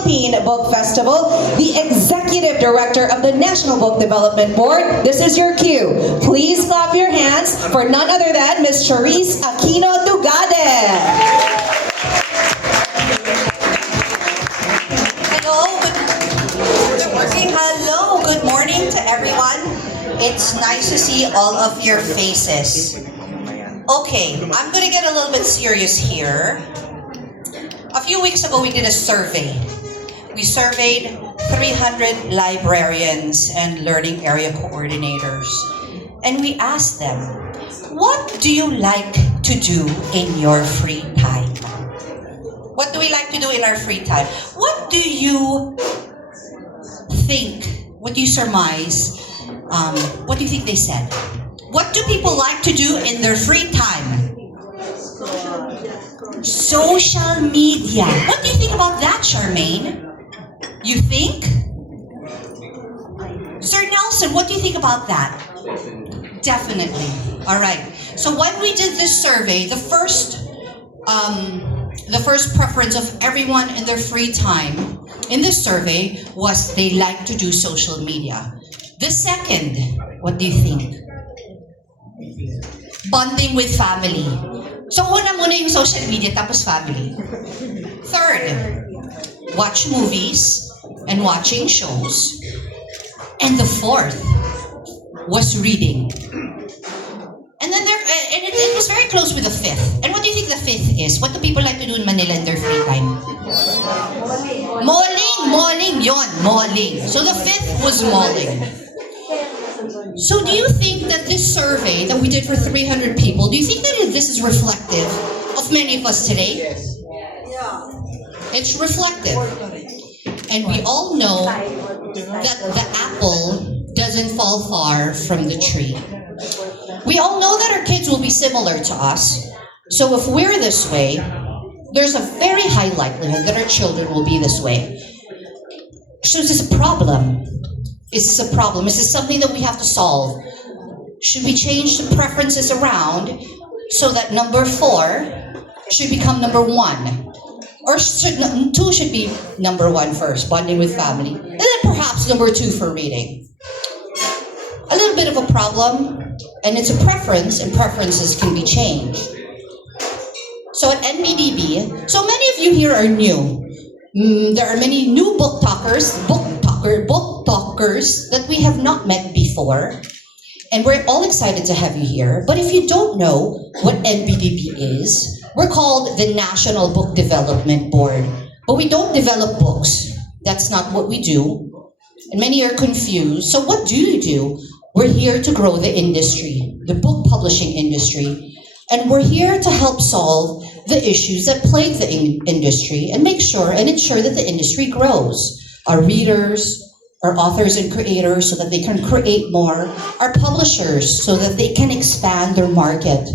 Philippine Book Festival, the Executive Director of the National Book Development Board. This is your cue. Please clap your hands for none other than Ms. Charisse Aquino Tugade. Hello, good morning to everyone. It's nice to see all of your faces. Okay, I'm gonna get a little bit serious here. A few weeks ago, we did a survey. We surveyed 300 librarians and learning area coordinators. And we asked them, what do you like to do in your free time? What do we like to do in our free time? What do you think? What do you surmise? What do you think they said? What do people like to do in their free time? Social media. What do you think about that, Charmaine? You think? Sir Nelson, what do you think about that? Definitely. All right. So when we did this survey, the first preference of everyone in their free time in this survey was they like to do social media. The second, what do you think? Bonding with family. So una muna yung social media tapos family. Third, watch movies and watching shows. And the fourth was reading. And then it was very close with the fifth. And what do you think the fifth is? What do people like to do in Manila in their free time? Malling, yon, malling. So the fifth was malling. So do you think that this survey that we did for 300 people, do you think that this is reflective of many of us today? Yes. It's reflective. And we all know that the apple doesn't fall far from the tree. We all know that our kids will be similar to us. So if we're this way, there's a very high likelihood that our children will be this way. So is this a problem? Is this a problem? Is this something that we have to solve? Should we change the preferences around so that number 4 should become number 1? Or 2 should be number 1 first, bonding with family. And then perhaps number 2 for reading. A little bit of a problem, and it's a preference, and preferences can be changed. So at NBDB, so many of you here are new. There are many new book talkers that we have not met before. And we're all excited to have you here. But if you don't know what NBDB is, we're called the National Book Development Board. But we don't develop books. That's not what we do. And many are confused. So what do you do? We're here to grow the industry, the book publishing industry. And we're here to help solve the issues that plague the industry and ensure that the industry grows. Our readers, our authors and creators so that they can create more, our publishers so that they can expand their market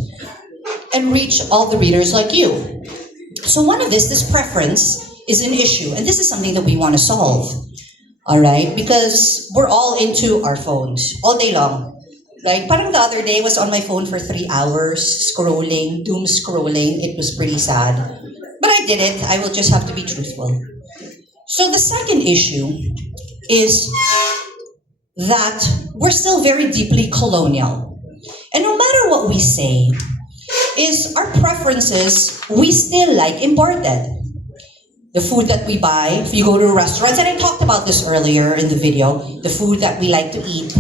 and reach all the readers like you. So one of this preference is an issue, and this is something that we want to solve, all right? Because we're all into our phones all day long. Like, parang the other day, I was on my phone for 3 hours, scrolling, doom scrolling. It was pretty sad. But I did it. I will just have to be truthful. So the second issue is that we're still very deeply colonial. And no matter what we say, is our preferences, we still like imported. The food that we buy, if you go to restaurants, and I talked about this earlier in the video, the food that we like to eat,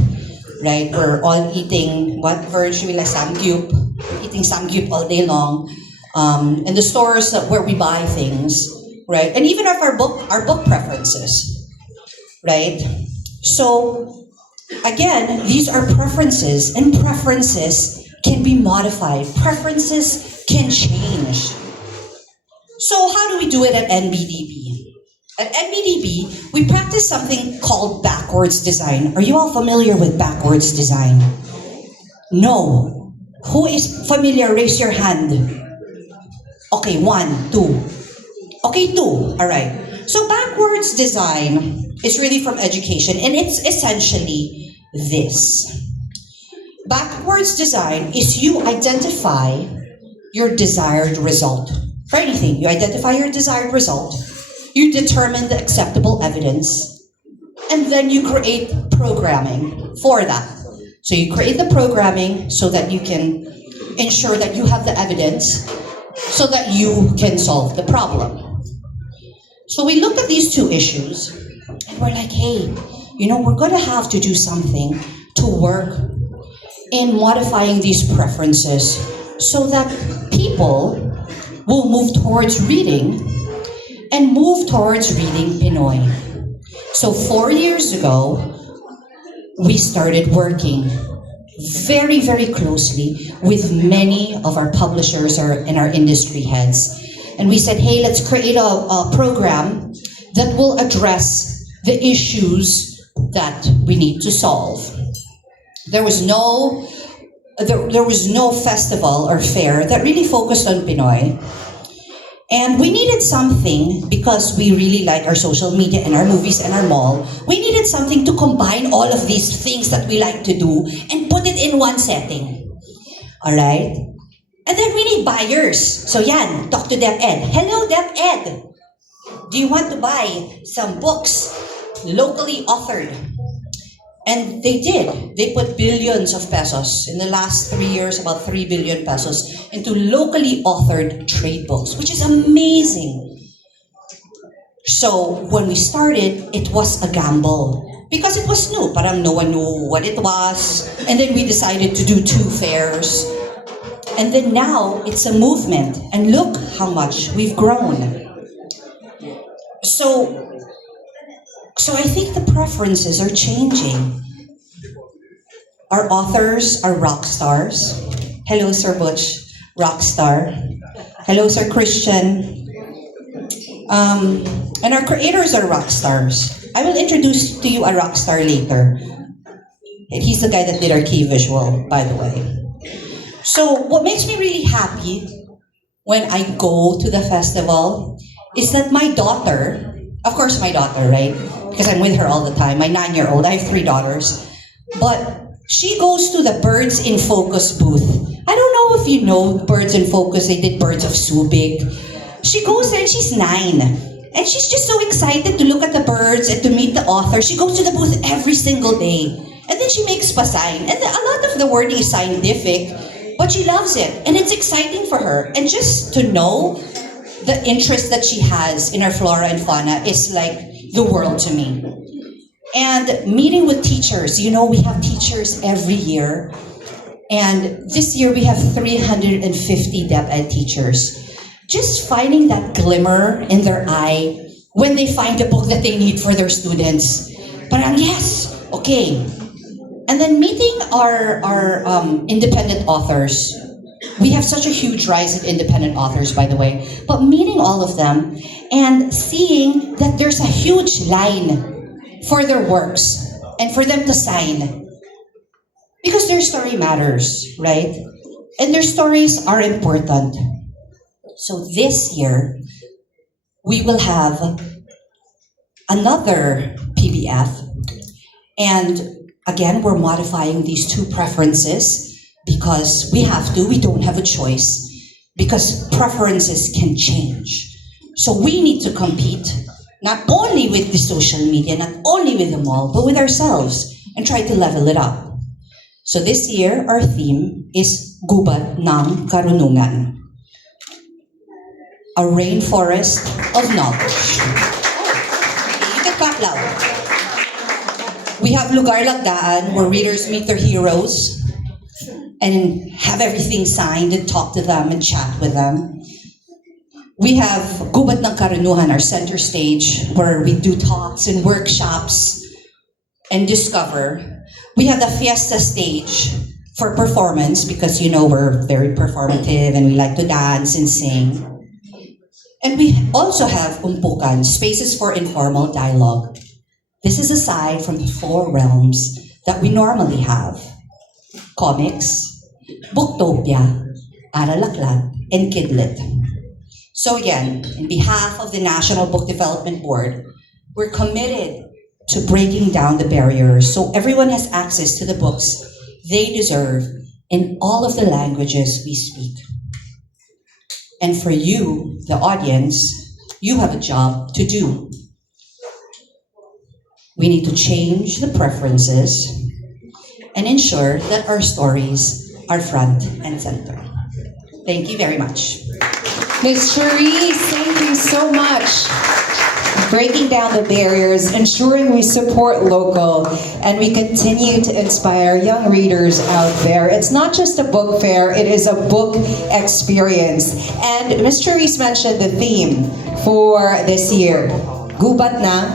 right? We're all eating, what version we like, samgyup. We're eating samgyup all day long. And the stores where we buy things, right? And even of our book preferences, right? So, again, these are preferences, and preferences can be modified. Preferences can change. So how do we do it at NBDB? At NBDB, we practice something called backwards design. Are you all familiar with backwards design? No. Who is familiar? Raise your hand. Okay, 1, 2. Okay, 2. All right. So backwards design is really from education, and it's essentially this. Backwards design is you identify your desired result. For anything, you identify your desired result, You determine the acceptable evidence, and then you create programming for that. So you create the programming so that you can ensure that you have the evidence so that you can solve the problem. So we looked at these two issues and we're like, hey, we're going to have to do something to work in modifying these preferences so that people will move towards reading and move towards reading Pinoy. So 4 years ago, we started working very, very closely with many of our publishers and our industry heads. And we said, hey, let's create a program that will address the issues that we need to solve. There was no festival or fair that really focused on Pinoy. And we needed something, because we really like our social media and our movies and our mall, we needed something to combine all of these things that we like to do and put it in one setting. All right? And then we need buyers. So yan, talk to DepEd. Hello, DepEd. Do you want to buy some books locally authored? And they did. They put billions of pesos. In the last 3 years, about 3 billion pesos into locally authored trade books, which is amazing. So when we started, it was a gamble. Because it was new. Parang no one knew what it was. And then we decided to do 2 fairs. And then now, it's a movement. And look how much we've grown. So I think the preferences are changing. Our authors are rock stars. Hello, Sir Butch, rock star. Hello, Sir Christian. And our creators are rock stars. I will introduce to you a rock star later. And he's the guy that did our key visual, by the way. So what makes me really happy when I go to the festival is that my daughter, of course my daughter, right? Because I'm with her all the time, my 9-year-old, I have 3 daughters. But she goes to the Birds in Focus booth. I don't know if you know Birds in Focus, they did Birds of Subic. She goes there and she's 9. And she's just so excited to look at the birds and to meet the author. She goes to the booth every single day. And then she makes pa-sign. And a lot of the wording is scientific, but she loves it. And it's exciting for her. And just to know the interest that she has in our flora and fauna is like the world to me. And meeting with teachers, we have teachers every year. And this year we have 350 DepEd teachers. Just finding that glimmer in their eye when they find the book that they need for their students. Parang, yes, okay. And then meeting our independent authors. We have such a huge rise in independent authors, by the way. But meeting all of them and seeing that there's a huge line for their works and for them to sign. Because their story matters, right? And their stories are important. So this year, we will have another PBF. And again, we're modifying these 2 preferences because we have to, we don't have a choice. Because preferences can change. So we need to compete, not only with the social media, not only with the mall, but with ourselves and try to level it up. So this year, our theme is Gubat ng Karunungan. A rainforest of knowledge. You can clap loud. We have Lugar Lagdaan, where readers meet their heroes and have everything signed and talk to them and chat with them. We have Gubat ng Karunungan, our center stage, where we do talks and workshops and discover. We have the Fiesta stage for performance because, we're very performative and we like to dance and sing. And we also have Umpukan, spaces for informal dialogue. This is aside from the 4 realms that we normally have. Comics, Booktopia, Aralaklat, and Kidlit. So again, in behalf of the National Book Development Board, we're committed to breaking down the barriers so everyone has access to the books they deserve in all of the languages we speak. And for you, the audience, you have a job to do. We need to change the preferences and ensure that our stories are front and center. Thank you very much. Ms. Charisse, thank you so much. Breaking down the barriers, ensuring we support local, and we continue to inspire young readers out there. It's not just a book fair, it is a book experience. And Ms. Charisse mentioned the theme for this year, Gubat na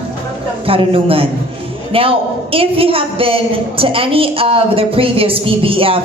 Karunungan. Now, if you have been to any of the previous PBF